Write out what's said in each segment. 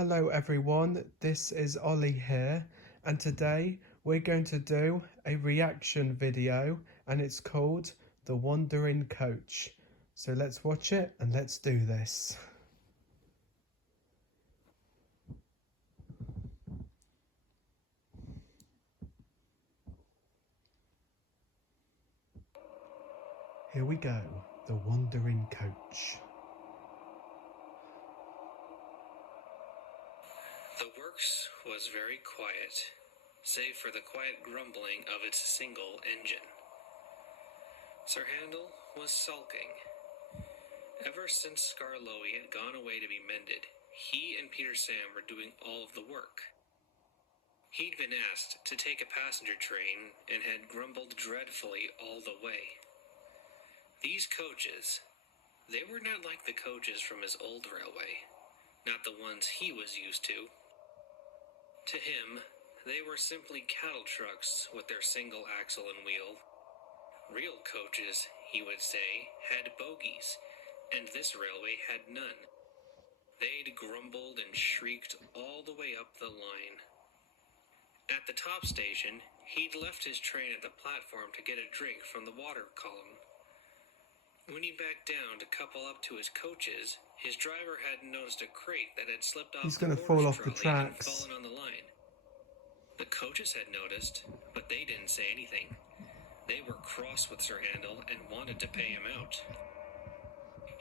Hello everyone, this is Ollie here, and today we're going to do a reaction video, and it's called The Wandering Coach. So let's watch it and let's do this. Here we go, The Wandering Coach. The works was very quiet, save for the quiet grumbling of its single engine. Sir Handel was sulking. Ever since Skarloey had gone away to be mended, he and Peter Sam were doing all of the work. He'd been asked to take a passenger train and had grumbled dreadfully all the way. These coaches, they were not like the coaches from his old railway, not the ones he was used to. To him, they were simply cattle trucks with their single axle and wheel. Real coaches, he would say, had bogies, and this railway had none. They'd grumbled and shrieked all the way up the line. At the top station, he'd left his train at the platform to get a drink from the water column. When he backed down to couple up to his coaches, his driver hadn't noticed a crate that had slipped off the fall off the trolley and tracks. fallen on the line. The coaches had noticed, but they didn't say anything. They were cross with Sir Handel and wanted to pay him out.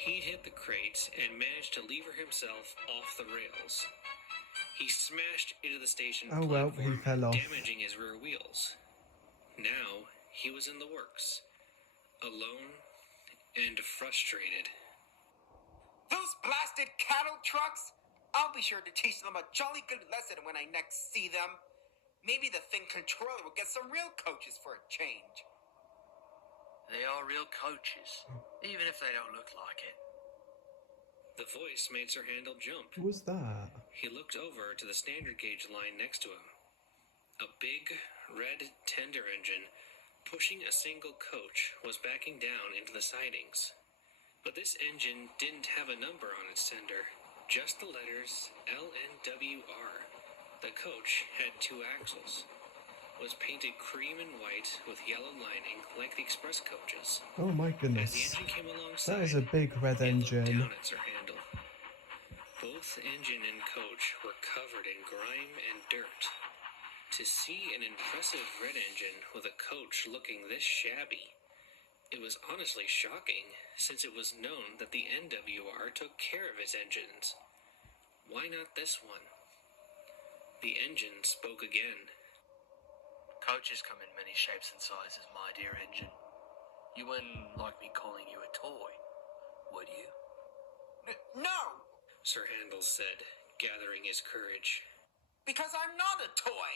He'd hit the crates and managed to lever himself off the rails. He smashed into the station platform, he fell off. damaging his rear wheels. Now he was in the works, alone and frustrated. Those blasted cattle trucks! I'll be sure to teach them a jolly good lesson when I next see them. Maybe the thing controller will get some real coaches for a change. They are real coaches, even if they don't look like it. The voice made Sir Handel jump. Who was that? He looked over to the standard gauge line next to him. A big, red tender engine pushing a single coach was backing down into the sidings. But this engine didn't have a number on its tender, just the letters LNWR. The coach had 2 axles, was painted cream and white with yellow lining like the express coaches. Oh my As the goodness, engine came alongside, that is a big red he looked engine. down at Sir Handel. Both engine and coach were covered in grime and dirt. To see an impressive red engine with a coach looking this shabby, it was honestly shocking, since it was known that the NWR took care of its engines. Why not this one? The engine spoke again. Coaches come in many shapes and sizes, my dear engine. You wouldn't like me calling you a toy, would you? No! Sir Handel said, gathering his courage. Because I'm not a toy!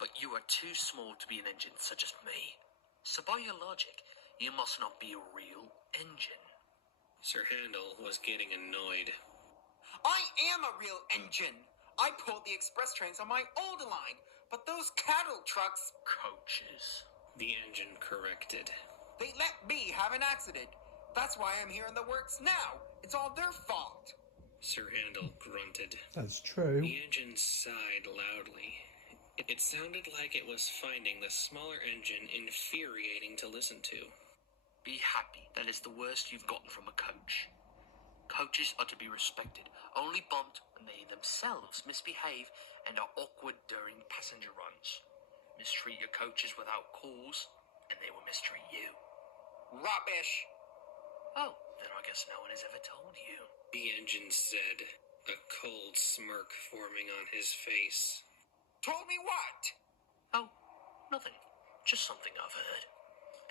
But you are too small to be an engine such as me. So by your logic, you must not be a real engine. Sir Handel was getting annoyed. I am a real engine! I pulled the express trains on my old line, but those cattle trucks... Coaches. The engine corrected. They let me have an accident. That's why I'm here in the works now. It's all their fault. Sir Handel grunted. That's true. The engine sighed loudly. It sounded like it was finding the smaller engine infuriating to listen to. Be happy. That is the worst you've gotten from a coach. Coaches are to be respected, only bumped when they themselves misbehave and are awkward during passenger runs. Mistreat your coaches without cause, and they will mistreat you. Rubbish! Oh, then I guess no one has ever told you. The engine said, a cold smirk forming on his face. Told me what? Oh, nothing. Just something I've heard.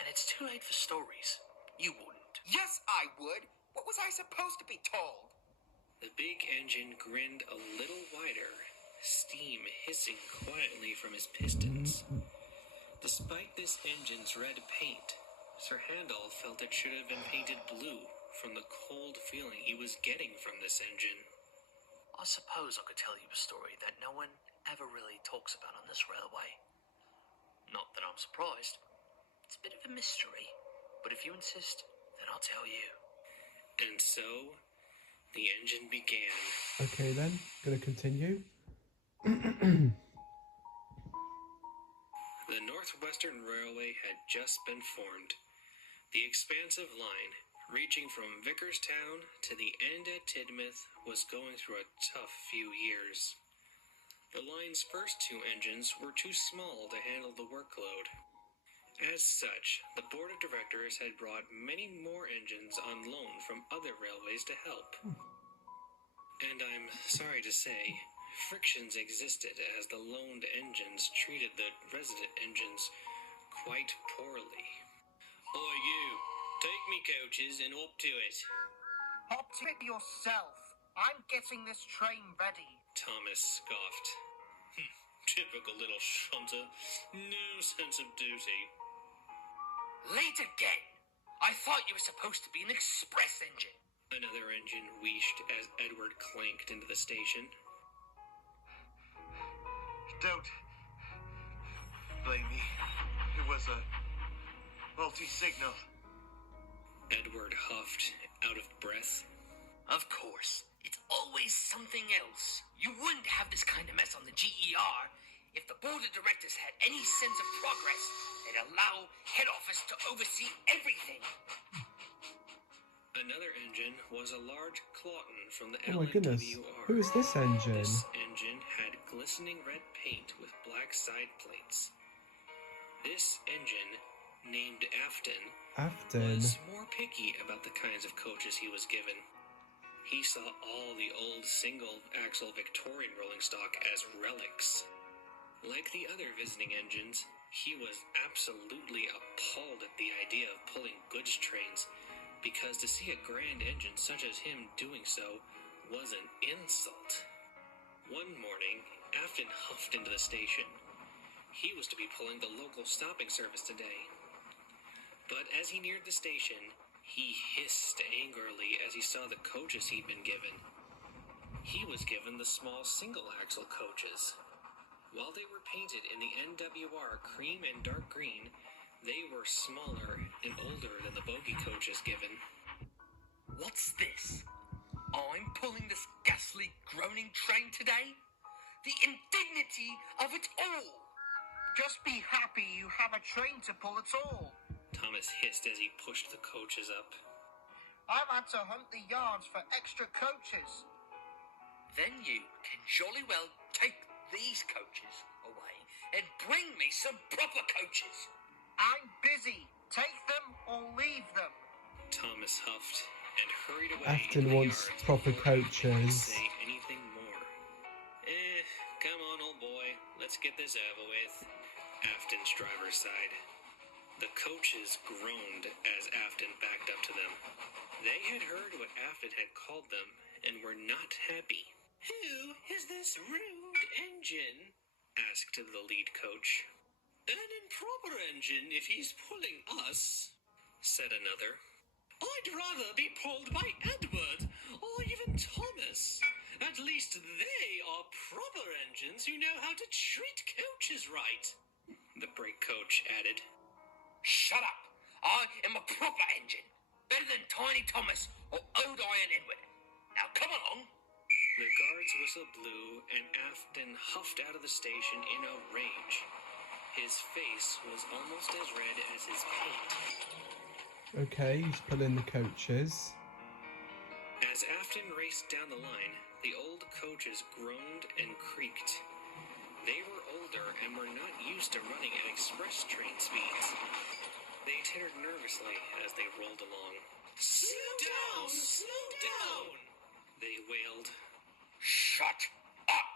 And it's too late for stories. You wouldn't. Yes, I would. What was I supposed to be told? The big engine grinned a little wider, steam hissing quietly from his pistons. Despite this engine's red paint, Sir Handel felt it should have been painted blue from the cold feeling he was getting from this engine. I suppose I could tell you a story that no one ever really talks about on this railway. Not that I'm surprised. It's a bit of a mystery, but if you insist, then I'll tell you. And so, the engine began. Okay then, gonna continue. The Northwestern Railway had just been formed. The expansive line, reaching from Vickerstown to the end at Tidmouth, was going through a tough few years. The line's first two engines were too small to handle the workload. As such, the board of directors had brought many more engines on loan from other railways to help. And I'm sorry to say, frictions existed as the loaned engines treated the resident engines quite poorly. Oi you, take me coaches and up to it. Hop to it yourself. I'm getting this train ready. Thomas scoffed. Typical little shunter. No sense of duty. Late again! I thought you were supposed to be an express engine. Another engine wheezed as Edward clanked into the station. Don't blame me. It was a multi-signal. Edward huffed, out of breath. Of course, it's always something else. You wouldn't have this kind of mess on the GER if the board of directors had any sense of progress. They'd allow head office to oversee everything. Another engine was a large Clawton from the Oh my goodness, LNWR. who is this engine? This engine had glistening red paint with black side plates. This engine, named Afton, was more picky about the kinds of coaches he was given. He saw all the old single-axle Victorian rolling stock as relics. Like the other visiting engines, he was absolutely appalled at the idea of pulling goods trains, because to see a grand engine such as him doing so was an insult. One morning, Afton huffed into the station. He was to be pulling the local stopping service today. But as he neared the station, he hissed angrily as he saw the coaches he'd been given. He was given the small single-axle coaches. While they were painted in the NWR cream and dark green, they were smaller and older than the bogie coaches given. What's this? I'm pulling this ghastly, groaning train today? The indignity of it all! Just be happy you have a train to pull at all. Thomas hissed as he pushed the coaches up. I've had to hunt the yards for extra coaches. Then you can jolly well take these coaches away and bring me some proper coaches. I'm busy. Take them or leave them. Thomas huffed and hurried away. Afton into the wants yards proper before he could coaches. say anything more. Come on, old boy. Let's get this over with. Afton's driver sighed. The coaches groaned as Afton backed up to them. They had heard what Afton had called them and were not happy. Who is this rude engine? Asked the lead coach. An improper engine if he's pulling us, said another. I'd rather be pulled by Edward or even Thomas. At least they are proper engines who know how to treat coaches right, the brake coach added. Shut up! I am a proper engine. Better than Tiny Thomas or Old Iron Edward. Now come along. The guard's whistle blew and Afton huffed out of the station in a rage. His face was almost as red as his paint. Okay, he's pulling the coaches. As Afton raced down the line, the old coaches groaned and creaked. They were older and were not used to running at express train speeds. They tittered nervously as they rolled along. Slow down! Slow down! They wailed. Shut up!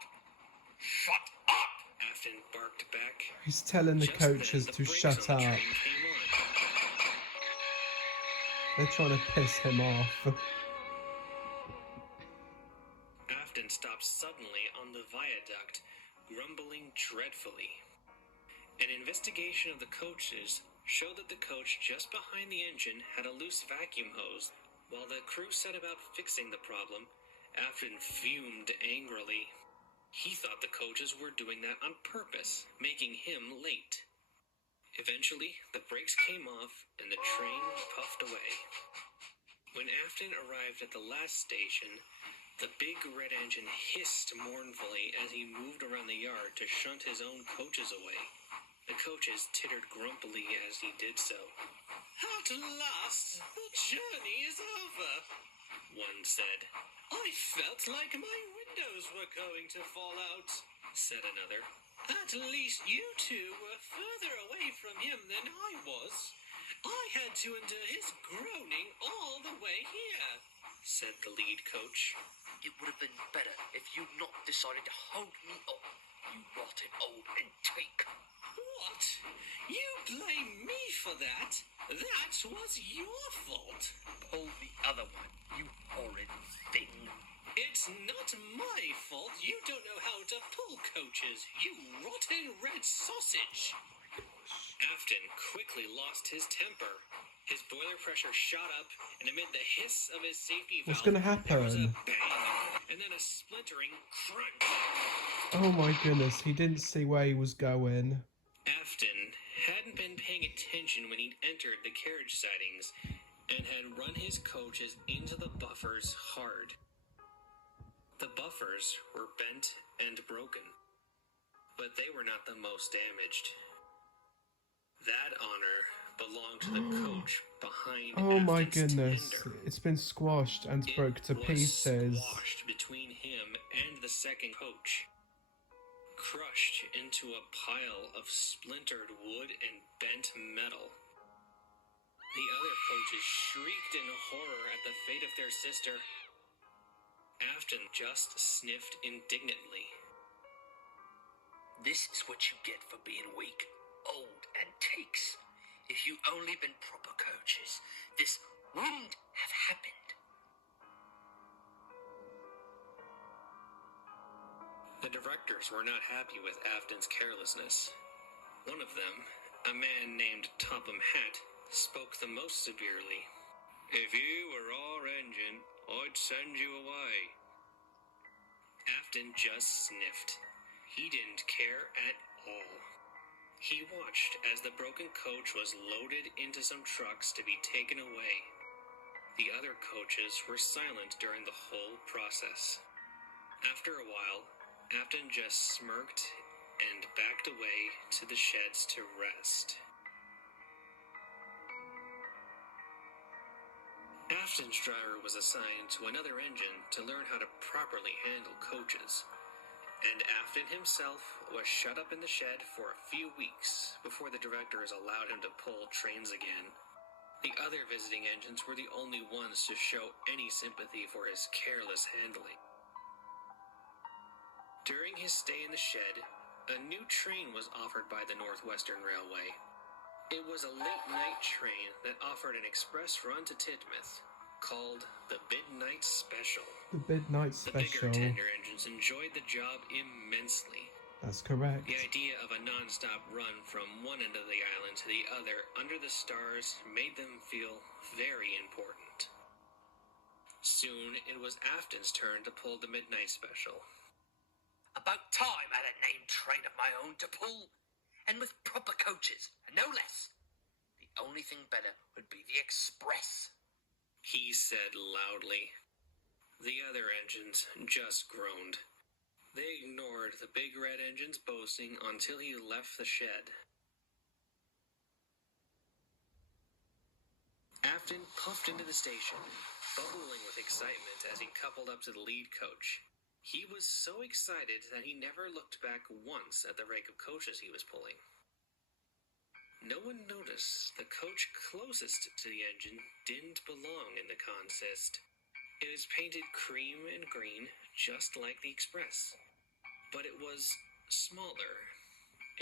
Shut up! Afton barked back. He's telling the Just coaches then, to the brakes shut on the up. train came on. They're trying to piss him off. Afton stopped suddenly on the viaduct, grumbling dreadfully. An investigation of the coaches showed that the coach just behind the engine had a loose vacuum hose. While the crew set about fixing the problem, Afton fumed angrily. He thought the coaches were doing that on purpose, making him late. Eventually, the brakes came off and the train puffed away. When Afton arrived at the last station, the big red engine hissed mournfully as he moved around the yard to shunt his own coaches away. The coaches tittered grumpily as he did so. "At last, the journey is over," one said. "I felt like my windows were going to fall out," said another. "At least you two were further away from him than I was. I had to endure his groaning all the way here," said the lead coach. It would have been better if you'd not decided to hold me up, you rotten old intake. "What? You blame me for that? That was your fault." Pull the other one, you horrid thing. "It's not my fault you don't know how to pull coaches, you rotten red sausage." Afton quickly lost his temper. His boiler pressure shot up, and amid the hiss of his safety valve, What's gonna there was a happen? bang, and then a splintering crunch. Oh my goodness, he didn't see where he was going. Afton hadn't been paying attention when he'd entered the carriage sidings, and had run his coaches into the buffers hard. The buffers were bent and broken, but they were not the most damaged. That honor belonged to the coach behind Oh my Afton's goodness, tender. it's been squashed and broke to It pieces. was squashed between him and the second coach, crushed into a pile of splintered wood and bent metal. The other coaches shrieked in horror at the fate of their sister. Afton just sniffed indignantly. This is what you get for being weak, old antiques. If you only been proper coaches, this wouldn't have happened. The directors were not happy with Afton's carelessness. One of them, a man named Topham Hat, spoke the most severely. "If you were our engine, I'd send you away." Afton just sniffed. He didn't care at all. He watched as the broken coach was loaded into some trucks to be taken away. The other coaches were silent during the whole process. After a while, Afton just smirked and backed away to the sheds to rest. Afton's driver was assigned to another engine to learn how to properly handle coaches, and Afton himself was shut up in the shed for a few weeks before the directors allowed him to pull trains again. The other visiting engines were the only ones to show any sympathy for his careless handling. During his stay in the shed, a new train was offered by the Northwestern Railway. It was a late-night train that offered an express run to Tidmouth, called the Midnight Special. The Midnight The bigger Special. tender engines enjoyed the job immensely. That's correct. The idea of a non-stop run from one end of the island to the other under the stars made them feel very important. Soon, it was Afton's turn to pull the Midnight Special. About time I had a named train of my own to pull, and with proper coaches, no less. The only thing better would be the express. He said loudly. The other engines just groaned. They ignored the big red engine's boasting until he left the shed. Afton puffed into the station, bubbling with excitement as he coupled up to the lead coach. He was so excited that he never looked back once at the rake of coaches he was pulling. No one noticed the coach closest to the engine didn't belong in the consist. It was painted cream and green, just like the Express. But it was smaller.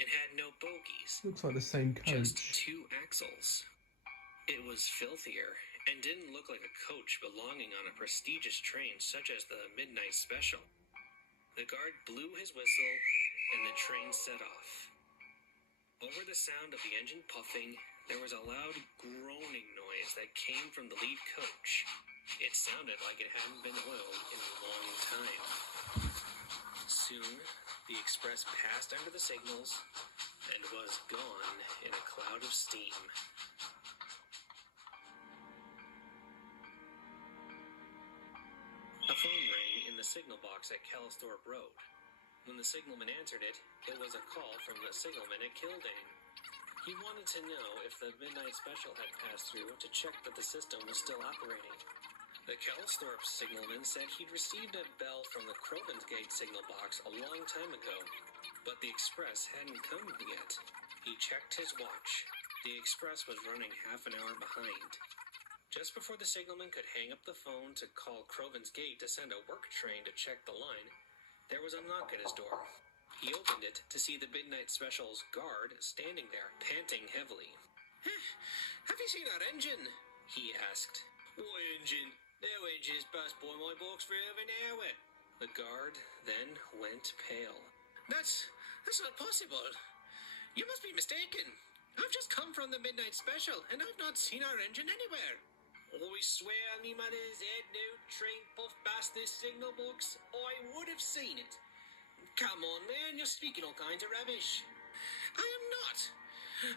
It had no bogies, Looks like the same just coach. 2 axles. It was filthier and didn't look like a coach belonging on a prestigious train such as the Midnight Special. The guard blew his whistle and the train set off. Over the sound of the engine puffing, there was a loud groaning noise that came from the lead coach. It sounded like it hadn't been oiled in a long time. Soon, the express passed under the signals and was gone in a cloud of steam. signal box at Callisthorpe Road. When the signalman answered it, it was a call from the signalman at Kildane. He wanted to know if the midnight special had passed through to check that the system was still operating. The Callisthorpe signalman said he'd received a bell from the Crovan's Gate signal box a long time ago, but the express hadn't come yet. He checked his watch. The express was running half an hour behind. Just before the signalman could hang up the phone to call Crovan's Gate to send a work train to check the line, there was a knock at his door. He opened it to see the midnight special's guard standing there, panting heavily. "Have you seen our engine?" he asked. "What engine? No engine's passed by my box for over an hour." The guard then went pale. That's not possible. You must be mistaken. I've just come from the midnight special, and I've not seen our engine anywhere. I swear on me mother's head, no train puffed past this signal box. I would have seen it. Come on, man, you're speaking all kinds of rubbish. I am not.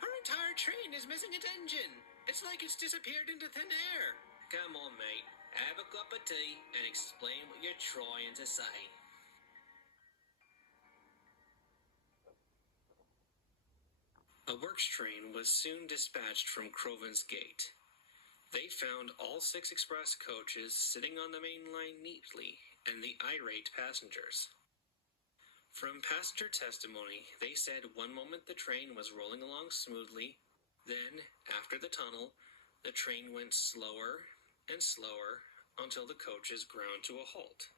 Our entire train is missing its engine. It's like it's disappeared into thin air. Come on, mate. Have a cup of tea and explain what you're trying to say. A works train was soon dispatched from Crovan's Gate. They found all 6 express coaches sitting on the main line neatly, and the irate passengers. From passenger testimony, they said one moment the train was rolling along smoothly, then, after the tunnel, the train went slower and slower until the coaches ground to a halt.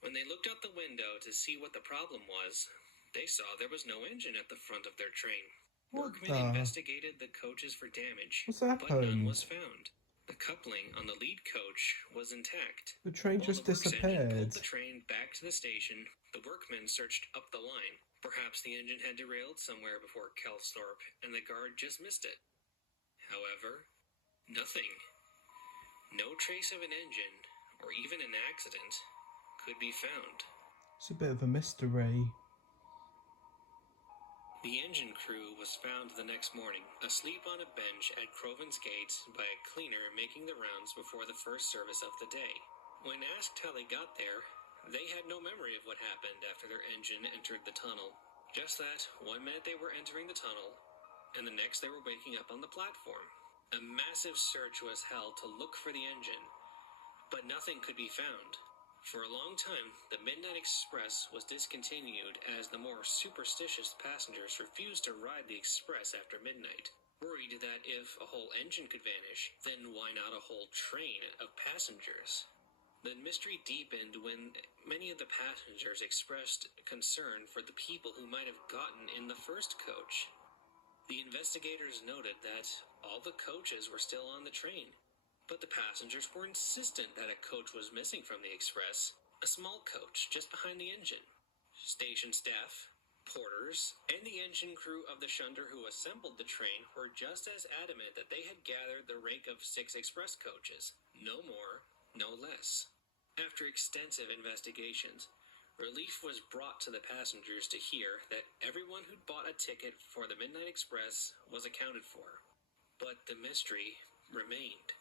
When they looked out the window to see what the problem was, they saw there was no engine at the front of their train. Workmen investigated the coaches for damage, but none was found. The coupling on the lead coach was intact. The train While just the works engine disappeared. pulled the train back to the station, the workmen searched up the line. Perhaps the engine had derailed somewhere before Callisthorpe, and the guard just missed it. However, nothing. No trace of an engine, or even an accident, could be found. It's a bit of a mystery. The engine crew was found the next morning, asleep on a bench at Crovan's Gate by a cleaner making the rounds before the first service of the day. When asked how they got there, they had no memory of what happened after their engine entered the tunnel. Just that, one minute they were entering the tunnel, and the next they were waking up on the platform. A massive search was held to look for the engine, but nothing could be found. For a long time, the Midnight Express was discontinued as the more superstitious passengers refused to ride the express after midnight, worried that if a whole engine could vanish, then why not a whole train of passengers? The mystery deepened when many of the passengers expressed concern for the people who might have gotten in the first coach. The investigators noted that all the coaches were still on the train, but the passengers were insistent that a coach was missing from the express, a small coach just behind the engine. Station staff, porters, and the engine crew of the shunder who assembled the train were just as adamant that they had gathered the rake of 6 express coaches, no more, no less. After extensive investigations, relief was brought to the passengers to hear that everyone who'd bought a ticket for the Midnight Express was accounted for. But the mystery remained.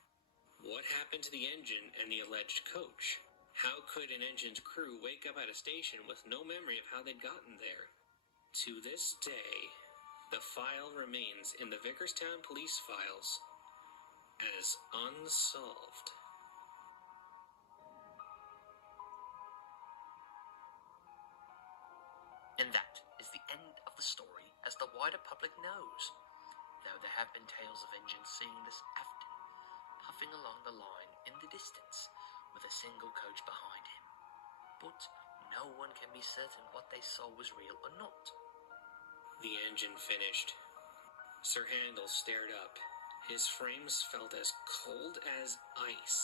What happened to the engine and the alleged coach? How could an engine's crew wake up at a station with no memory of how they'd gotten there? To this day, the file remains in the Vickerstown police files as unsolved. And that is the end of the story, as the wider public knows, though there have been tales of engines seeing this Afton puffing along the line in the distance with a single coach behind him. But no one can be certain what they saw was real or not. The engine finished. Sir Handel stared up. His frames felt as cold as ice.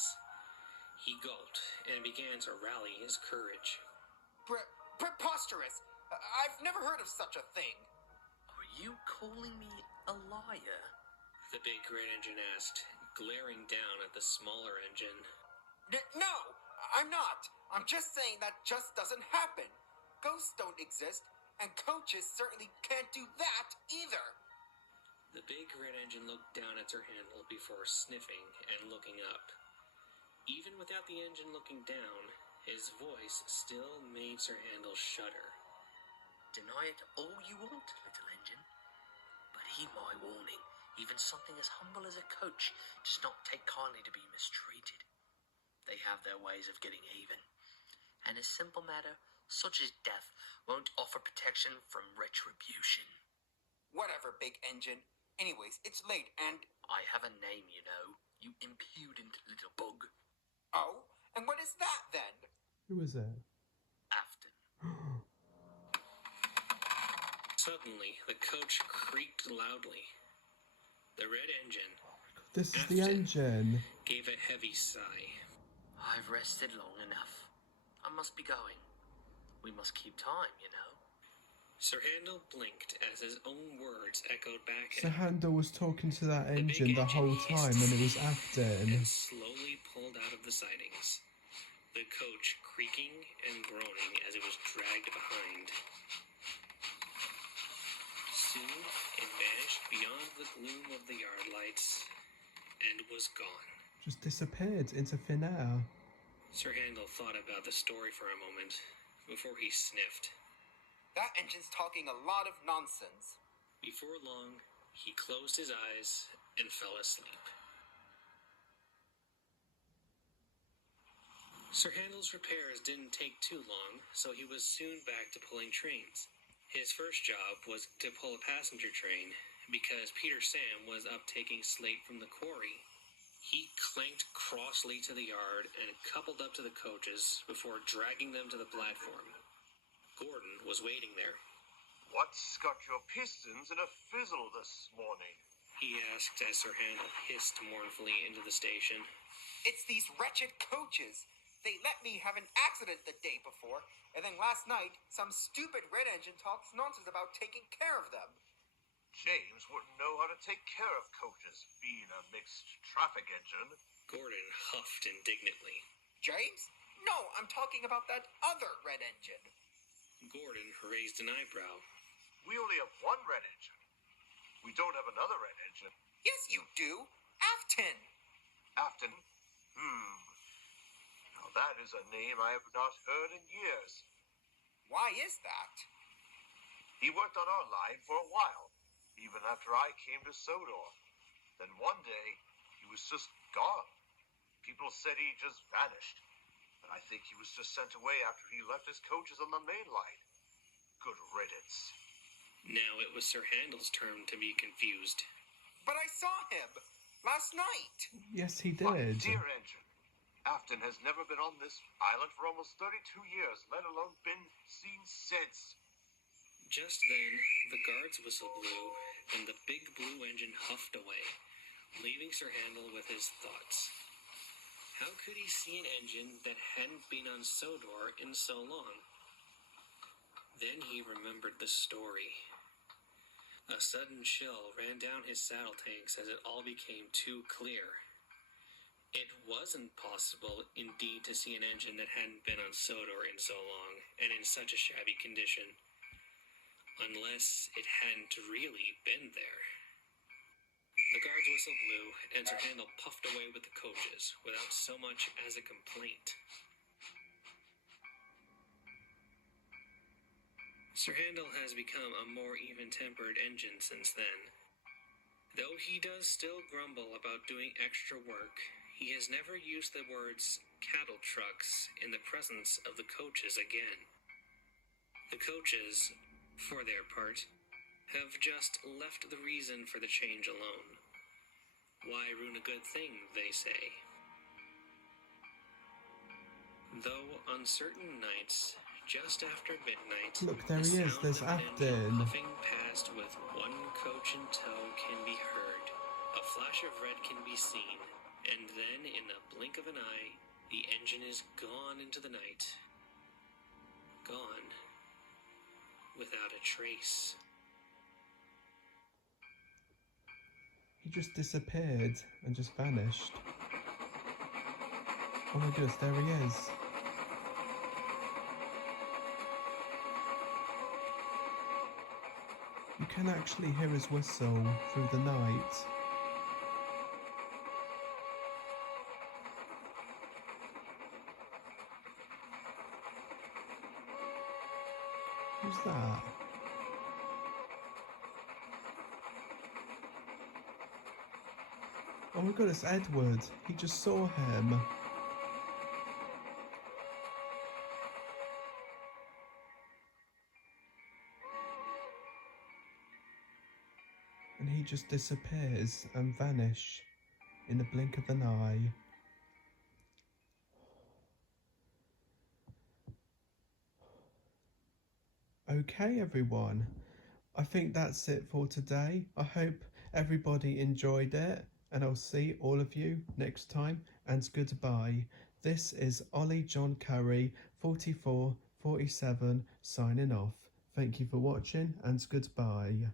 He gulped and began to rally his courage. Preposterous! I've never heard of such a thing. Are you calling me a liar? The big red engine asked, glaring down at the smaller engine. No, I'm not. I'm just saying that just doesn't happen. Ghosts don't exist, and coaches certainly can't do that either. The big red engine looked down at Sir Handel before sniffing and looking up. Even without the engine looking down, His voice still made Sir Handel shudder. Deny it all you want, little engine. But heed my warning. Even something as humble as a coach does not take kindly to be mistreated. They have their ways of getting even. And a simple matter, such as death, won't offer protection from retribution. Whatever, big engine. Anyways, it's late and... I have a name, you know. You impudent little bug. Oh? And what is that, then? Who is it? Afton. Suddenly, the coach creaked loudly. The red engine This is the Afton engine. gave a heavy sigh. I've rested long enough. I must be going. We must keep time, you know. Sir Handel blinked as his own words echoed back So at him. Handel was talking to that The big engine the whole engine time, hissed and it was Afton. and slowly pulled out of the sidings, the coach creaking and groaning as it was dragged behind. Soon it vanished beyond the gloom of the yard lights and was gone. Just disappeared into thin air. Sir Handel thought about the story for a moment before he sniffed. That engine's talking a lot of nonsense. Before long, he closed his eyes and fell asleep. Sir Handel's repairs didn't take too long, so he was soon back to pulling trains. His first job was to pull a passenger train, because Peter Sam was up taking slate from the quarry. He clanked crossly to the yard and coupled up to the coaches before dragging them to the platform. Gordon was waiting there. What's got your pistons in a fizzle this morning? He asked as Sir Handel hissed mournfully into the station. It's these wretched coaches. They let me have an accident the day before, and then last night, some stupid red engine talks nonsense about taking care of them. James wouldn't know how to take care of coaches, being a mixed traffic engine. Gordon huffed indignantly. James? No, I'm talking about that other red engine. Gordon raised an eyebrow. We only have one red engine. We don't have another red engine. Yes, you do. Afton. Afton? Now that is a name I have not heard in years. Why is that? He worked on our line for a while, even after I came to Sodor. Then one day, he was just gone. People said he just vanished. But I think he was just sent away after he left his coaches on the main line. Good riddance. Now it was Sir Handel's turn to be confused. But I saw him last night. Yes, he My did. dear engine, Afton has never been on this island for almost 32 years, let alone been seen since. Just then, the guard's whistle blew, and the big blue engine huffed away, leaving Sir Handel with his thoughts. How could he see an engine that hadn't been on Sodor in so long? Then he remembered the story. A sudden chill ran down his saddle tanks as it all became too clear. It wasn't possible, indeed, to see an engine that hadn't been on Sodor in so long, and in such a shabby condition. Unless it hadn't really been there. The guard's whistle blew, and Sir Handel puffed away with the coaches, without so much as a complaint. Sir Handel has become a more even-tempered engine since then. Though he does still grumble about doing extra work, he has never used the words cattle trucks in the presence of the coaches again. The coaches, for their part, have just left the reason for the change alone. Why ruin a good thing, they say. Though on certain nights, just after midnight, Look, there the he is, sound there's of an engine Afton. puffing past with one coach in tow can be heard. A flash of red can be seen, and then in the blink of an eye, the engine is gone into the night. Gone. Without a trace. He just disappeared and just vanished. Oh my goodness, there he is. You can actually hear his whistle through the night. Who's that? Oh my god, it's Edward. He just saw him. And he just disappears and vanishes in the blink of an eye. Okay, everyone. I think that's it for today. I hope everybody enjoyed it, and I'll see all of you next time, and goodbye. This is Ollie John Curry, 4447, signing off. Thank you for watching, and goodbye.